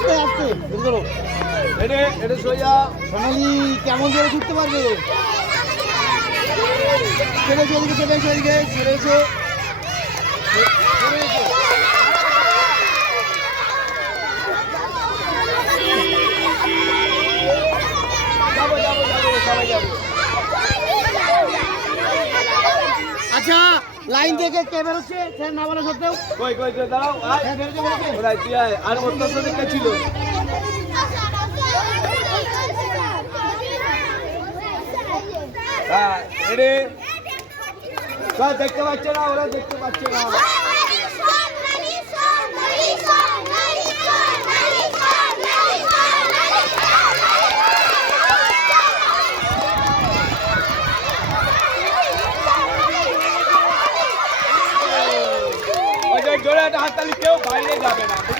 আস্তে আস্তে বের করো। এটা এটা সোজা। সোনালি কেমন জোরে ছুটতে পারবে চলে এসো ওদিকে চলে এসো চলে এসো। আচ্ছা লাইন থেকে কে বেরোচ্ছে সে না বলা সত্ত্বেও। কই কই কই দাঁড়াও আয়। হ্যাঁ আয়? আর দিকে ছিল? হ্যাঁ দেখতে পাচ্ছে না ওরা দেখতে পাচ্ছে না। জোরে একটা হাততালি কেউ বাইরে যাবে না